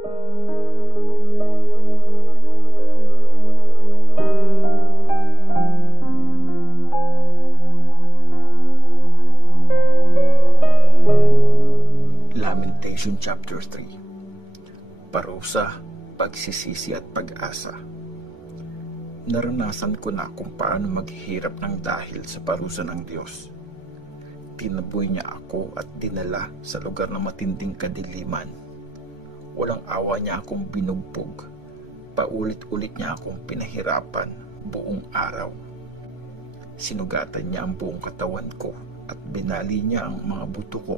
Lamentation chapter 3. Parusa, pagsisisi at pag-asa. Naranasan ko na kung paano maghihirap ng dahil sa parusa ng Diyos. Tinaboy niya ako at dinala sa lugar ng matinding kadiliman. Walang awa niya akong binugbog. Paulit-ulit niya akong pinahirapan buong araw. Sinugatan niya ang buong katawan ko at binali niya ang mga buto ko.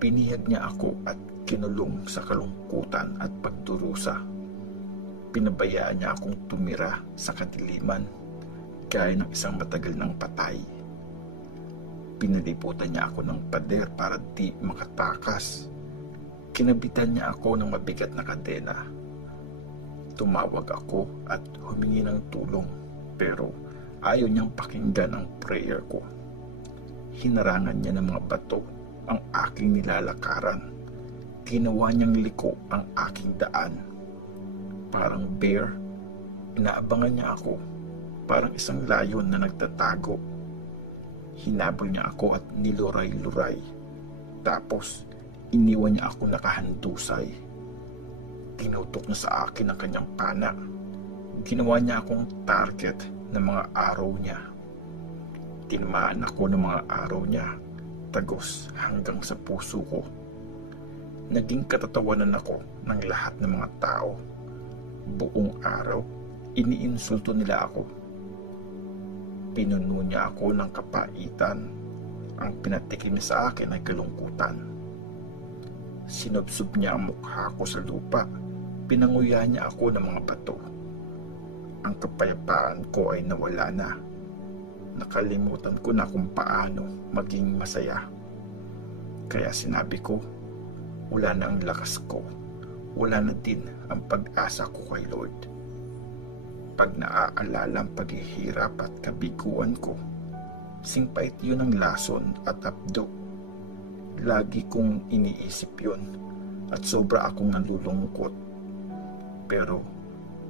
Pinihag niya ako at kinulong sa kalungkutan at pagdurusa. Pinabayaan niya akong tumira sa kadiliman, gaya ng isang matagal ng patay. Pinaliputan niya ako ng pader para di makatakas. Kinabitan niya ako ng mabigat na kadena. Tumawag ako at humingi ng tulong, pero ayaw niyang pakinggan ang prayer ko. Hinarangan niya ng mga bato ang aking nilalakaran. Ginawa niyang liko ang aking daan. Parang bear, inaabangan niya ako. Parang isang layon na nagtatago. Hinabol niya ako at niluray-luray. Tapos, iniwan niya ako nakahandusay. Tinutok niya sa akin ang kanyang pana. Ginawa niya akong target ng mga araw niya. Tinamaan ako ng mga araw niya, tagos hanggang sa puso ko. Naging katatawanan ako ng lahat ng mga tao. Buong araw, iniinsulto nila ako. Pinuno niya ako ng kapaitan. Ang pinatikim niya sa akin ay kalungkutan. Sinubsob niya ang mukha ko sa lupa. Pinanguya niya ako ng mga bato. Ang kapayapaan ko ay nawala na. Nakalimutan ko na kung paano maging masaya. Kaya sinabi ko, wala na ang lakas ko. Wala na din ang pag-asa ko kay Lord. Pag naaalala ang paghihirap at kabiguan ko, singpait yun ang lason at abdo. Lagi kong iniisip yun at sobra akong nalulungkot. Pero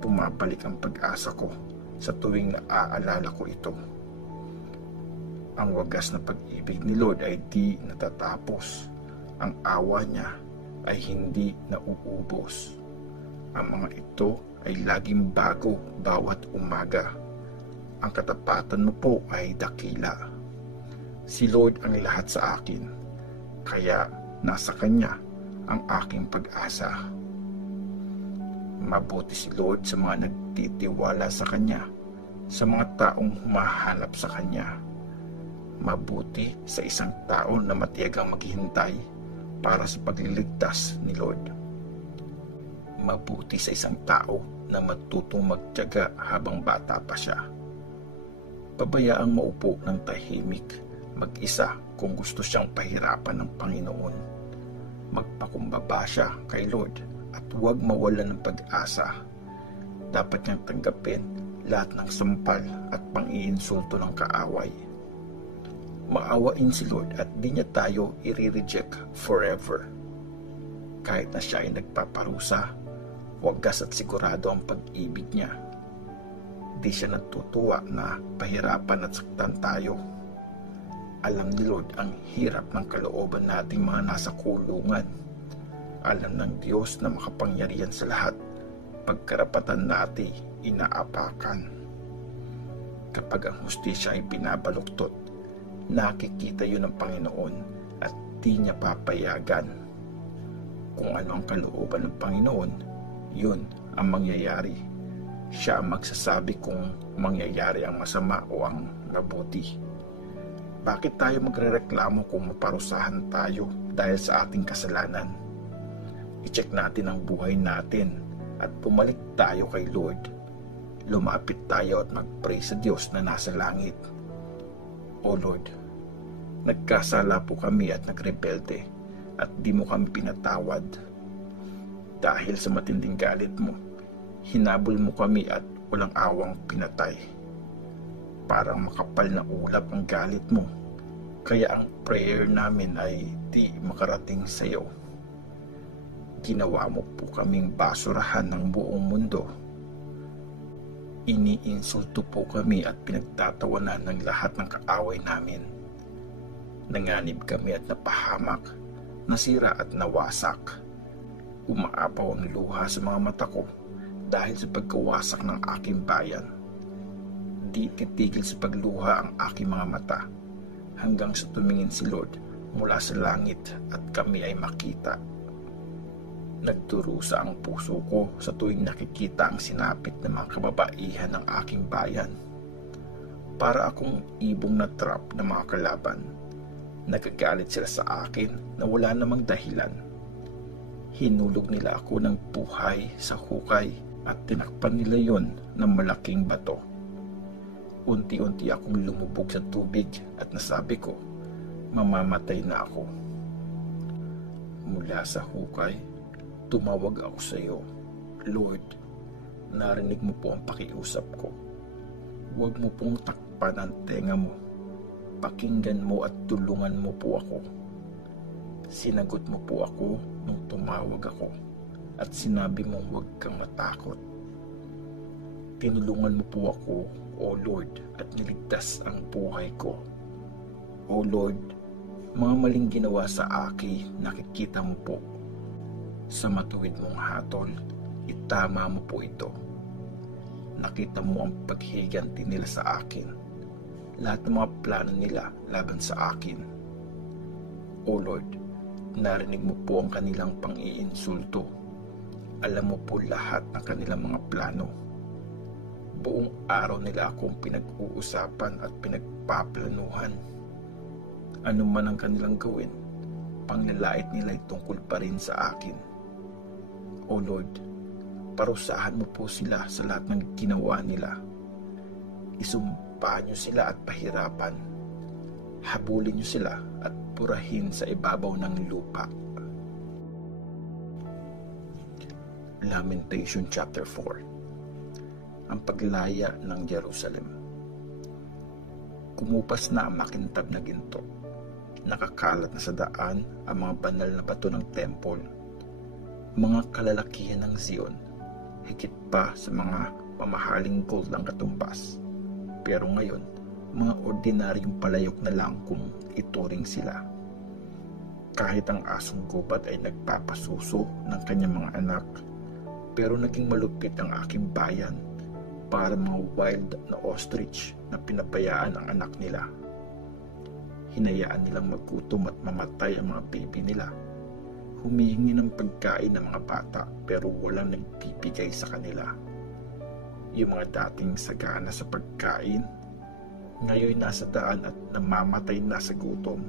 bumabalik ang pag-asa ko sa tuwing naaalala ko ito. Ang wagas na pag-ibig ni Lord ay di natatapos. Ang awa niya ay hindi nauubos. Ang mga ito ay laging bago bawat umaga. Ang katapatan mo po ay dakila. Si Lord ang lahat sa akin, kaya nasa Kanya ang aking pag-asa. Mabuti si Lord sa mga nagtitiwala sa Kanya, sa mga taong humahanap sa Kanya. Mabuti sa isang tao na matiyagang maghintay para sa pagliligtas ni Lord. Mabuti sa isang tao na matutong magtiyaga habang bata pa siya. Pabayaang maupo ng tahimik, mag-isa kung gusto siyang pahirapan ng Panginoon. Magpakumbaba siya kay Lord at huwag mawalan ng pag-asa. Dapat niyang tanggapin lahat ng sampal at pang-iinsulto ng kaaway. Maawain si Lord at di niya tayo i-reject forever. Kahit na siya ay nagpaparusa, wagas at sigurado ang pag-ibig niya. Di siya natutuwa na pahirapan at saktan tayo. Alam ni Lord ang hirap ng kalooban nating mga nasa kulungan. Alam ng Diyos na makapangyarihan sa lahat, pagkarapatan natin inaapakan. Kapag ang hustisya ay binabaluktot, nakikita yun ng Panginoon at di niya papayagan. Kung ano ang kalooban ng Panginoon, yun ang mangyayari. Siya ang magsasabi kung mangyayari ang masama o ang mabuti. Bakit tayo magrereklamo kung maparusahan tayo dahil sa ating kasalanan? I-check natin ang buhay natin at pumalik tayo kay Lord. Lumapit tayo at mag-pray sa Diyos na nasa langit. O Lord, nagkasala po kami at nagrebelde at di mo kami pinatawad. Dahil sa matinding galit mo, hinabol mo kami at walang awang pinatay. Parang makapal na ulap ang galit mo, kaya ang prayer namin ay di makarating sa iyo. Ginawa mo po kaming basurahan ng buong mundo. Iniinsulto po kami at pinagtatawanan ng lahat ng kaaway namin. Nanganib kami at napahamak, nasira at nawasak. Umaapaw ang luha sa mga mata ko dahil sa pagkawasak ng aking bayan. Di titigil sa pagluha ang aking mga mata hanggang sa tumingin si Lord mula sa langit at kami ay makita. Nagdurusa ang puso ko sa tuwing nakikita ang sinapit ng mga kababaihan ng aking bayan. Para akong ibong na trap ng mga kalaban. Nagagalit sila sa akin na wala namang dahilan. Hinulog nila ako ng buhay sa hukay at tinakpan nila yon ng malaking bato. Unti-unti akong lumubog sa tubig at nasabi ko, mamamatay na ako. Mula sa hukay, tumawag ako sa iyo, Lord, narinig mo po ang pakiusap ko. Huwag mo pong takpan ang tenga mo. Pakinggan mo at tulungan mo po ako. Sinagot mo po ako nung tumawag ako at sinabi mong huwag kang matakot. Tinulungan mo po ako, O Lord, at niligtas ang buhay ko. O Lord, mga maling ginawa sa akin, nakikita mo po. Sa matuwid mong hatol, itama mo po ito. Nakita mo ang paghiganti nila sa akin, lahat ng mga plano nila laban sa akin. O Lord, narinig mo po ang kanilang pang-iinsulto. Alam mo po lahat ng kanilang mga plano. Buong araw nila akong pinag-uusapan at pinagpaplanuhan. Ano man ang kanilang gawin, panglalait nila ay tungkol pa rin sa akin. O Lord, parusahan mo po sila sa lahat ng ginawa nila. Isumpa niyo sila at pahirapan. Habulin niyo sila at purahin sa ibabaw ng lupa. Lamentation chapter 4. Ang paglaya ng Jerusalem. Kumupas na ang makintab na ginto. Nakakalat na sa daan ang mga banal na bato ng temple. Mga kalalakihan ng Zion, higit pa sa mga mamahaling gold ang katumbas. Pero ngayon, mga ordinaryong palayok na lang kung ituring sila. Kahit ang asong gubat ay nagpapasuso ng kanyang mga anak, pero naging malupit ang aking bayan para mga wild na ostrich na pinabayaan ang anak nila. Hinayaan nilang magutom at mamatay ang mga baby nila. Humihingi ng pagkain ng mga bata pero walang nagbibigay sa kanila. Yung mga dating sagana sa pagkain, ngayon nasa daan at namamatay na sa gutom.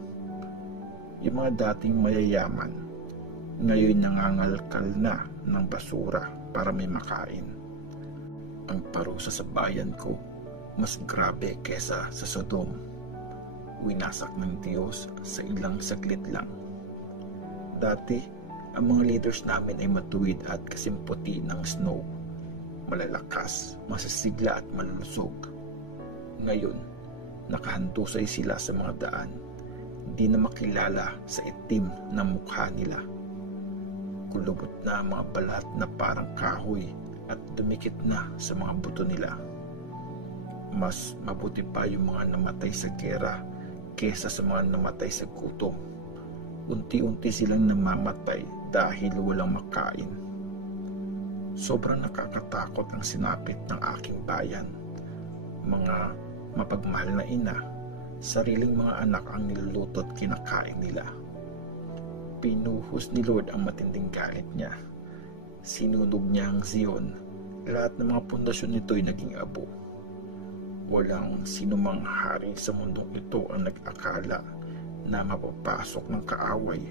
Yung mga dating mayayaman, ngayon nangangalkal na ng basura para may makain. Ang parusa sa bayan ko, mas grabe kesa sa Sodom. Winasak ng Diyos sa ilang saglit lang. Dati, ang mga leaders namin ay matuwid at kasimputi ng snow. Malalakas, masasigla at malulusog. Ngayon, nakahandusay sila sa mga daan. Di na makilala sa itim na mukha nila. Kulubot na ang mga balat na parang kahoy at dumikit na sa mga buto nila. Mas mabuti pa yung mga namatay sa gera kesa sa mga namatay sa gutom. Unti-unti silang namamatay dahil walang makain. Sobrang nakakatakot ang sinapit ng aking bayan. Mga mapagmahal na ina, sariling mga anak ang niluluto at kinakain nila. Pinuhos ni Lord ang matinding galit niya. Sinunog niya ang Zion. Lahat ng mga pundasyon nito ay naging abo. Walang sinumang hari sa mundong ito ang nag-akala na mapapasok ng kaaway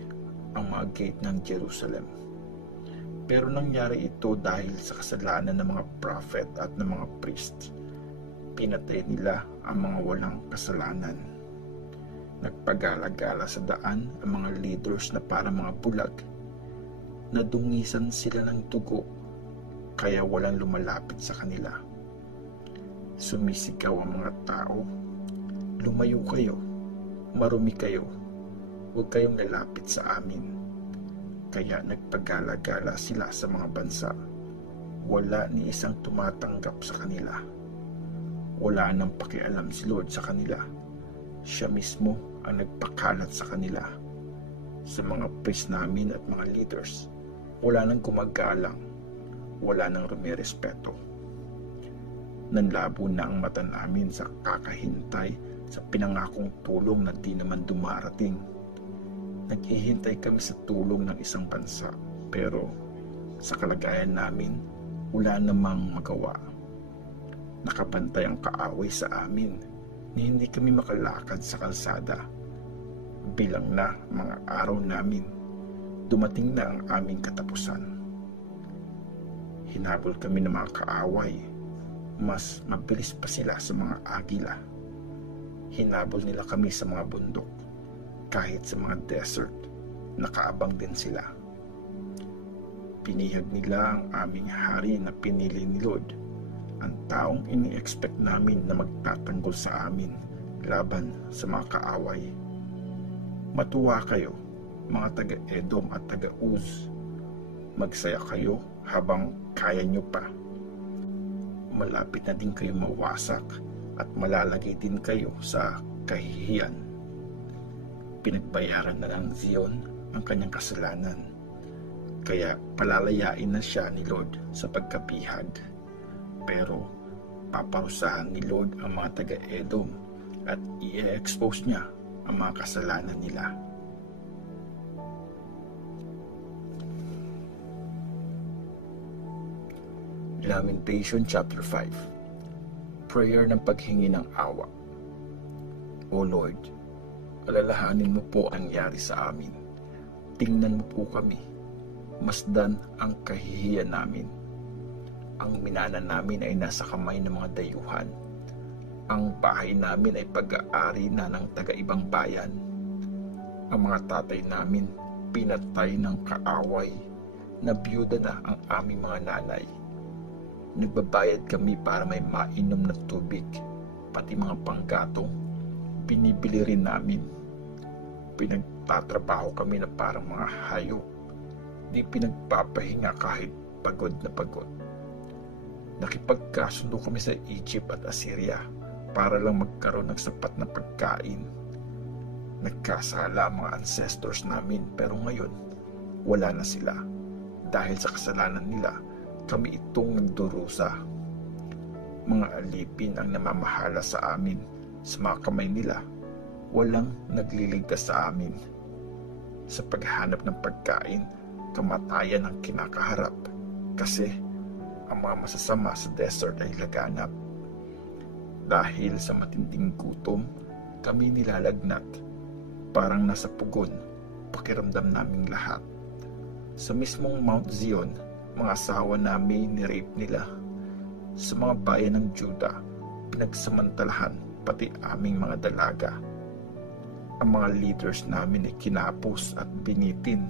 ang mga gate ng Jerusalem. Pero nangyari ito dahil sa kasalanan ng mga prophet at ng mga priest. Pinatay nila ang mga walang kasalanan. Nagpagala-gala sa daan ang mga leaders na para mga bulag. Nadungisan sila ng dugo, kaya walang lumalapit sa kanila. Sumisigaw ang mga tao, "Lumayo kayo, marumi kayo, huwag kayong lalapit sa amin." Kaya nagpagala-gala sila sa mga bansa. Wala ni isang tumatanggap sa kanila. Wala nang pakialam si Lord sa kanila. Siya mismo ang nagpakalat sa kanila. Sa mga priest namin at mga leaders, wala nang gumagalang. Wala nang rumirespeto. Nanlabo na ang mata namin sa kakahintay sa pinangakong tulong na di naman dumarating. Naghihintay kami sa tulong ng isang bansa, pero sa kalagayan namin, wala namang magawa. Nakapantay ang kaaway sa amin na hindi kami makalakad sa kalsada. Bilang na mga araw namin, dumating na ang aming katapusan. Hinabol kami ng mga kaaway. Mas mabilis pa sila sa mga agila. Hinabol nila kami sa mga bundok. Kahit sa mga desert, nakaabang din sila. Pinihag nila ang aming hari na pinili ni Lord, ang taong ini-expect namin na magtatanggol sa amin laban sa mga kaaway. Matuwa kayo, mga taga-Edom at taga-Uz. Magsaya kayo habang kaya nyo pa. Malapit na din kayo mawasak at malalagay din kayo sa kahihiyan. Pinagbayaran na ng Zion ang kanyang kasalanan, kaya palalayain na siya ni Lord sa pagkabihag. Pero paparusahan ni Lord ang mga taga-Edom at i-expose niya ang mga kasalanan nila. Lamentation chapter 5. Prayer ng paghingi ng awa. O Lord, alalahanin mo po ang nangyari sa amin. Tingnan mo po kami. Masdan ang kahihiyan namin. Ang minana namin ay nasa kamay ng mga dayuhan. Ang bahay namin ay pag-aari na ng taga-ibang bayan. Ang mga tatay namin pinatay ng kaaway. Nabiyuda na ang aming mga nanay. Nagbabayad kami para may mainom na tubig, pati mga panggatong binibili rin namin. Pinagtatrabaho kami na parang mga hayop, di pinagpapahinga kahit pagod na pagod. Nakipagkasundo kami sa Egypt at Assyria para lang magkaroon ng sapat na pagkain. Nagkasala ang mga ancestors namin, pero ngayon wala na sila. Dahil sa kasalanan nila, kami itong nagdurusa. Mga alipin ang namamahala sa amin. Sa mga kamay nila, walang nagliligtas sa amin. Sa paghahanap ng pagkain, kamatayan ang kinakaharap, kasi ang mga masasama sa desert ay laganap. Dahil sa matinding gutom, kami nilalagnat. Parang nasa pugon, pakiramdam naming lahat. Sa mismong Mount Zion, mga asawa namin ni-rape nila. Sa mga bayan ng Juda, pinagsamantalahan pati aming mga dalaga. Ang mga leaders namin ay kinapos at binitin.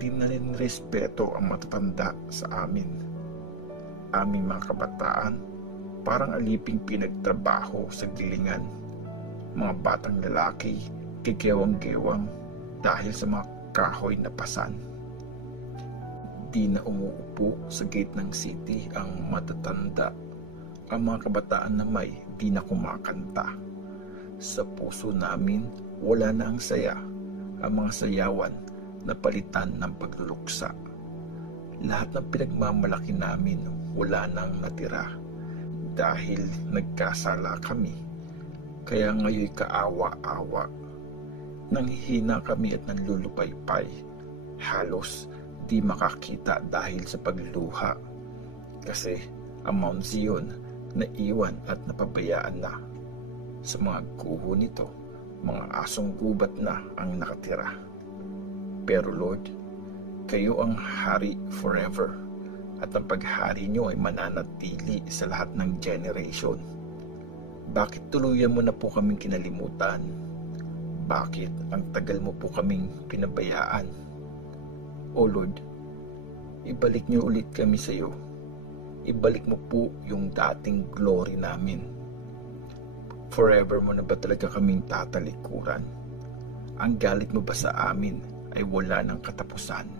Di na rin respeto ang matatanda sa amin. Aming mga kabataan, parang aliping pinagtrabaho sa gilingan. Mga batang lalaki, kigewang-gewang dahil sa mga kahoy na pasan. Di na umuupo sa gate ng city ang matatanda. Ang mga kabataan na may di na kumakanta. Sa puso namin, wala na ang saya. Ang mga sayawan na palitan ng pagluluksa. Lahat ng pinagmamalaki namin, wala nang natira. Dahil nagkasala kami. Kaya ngayon kaawa-awa. Nanghihina kami at nanlulupaypay. Halos di makakita dahil sa pagluha. Kasi ang Mount Zion naiwan at napabayaan na. Sa mga guho nito, mga asong gubat na ang nakatira. Pero Lord, kayo ang hari forever, at ang paghari nyo ay mananatili sa lahat ng generation. Bakit tuluyan mo na po kaming kinalimutan? Bakit ang tagal mo po kaming pinabayaan? O Lord, ibalik niyo ulit kami sa iyo. Ibalik mo po yung dating glory namin. Forever mo na ba talaga kaming tatalikuran? Ang galit mo ba sa amin ay wala ng katapusan.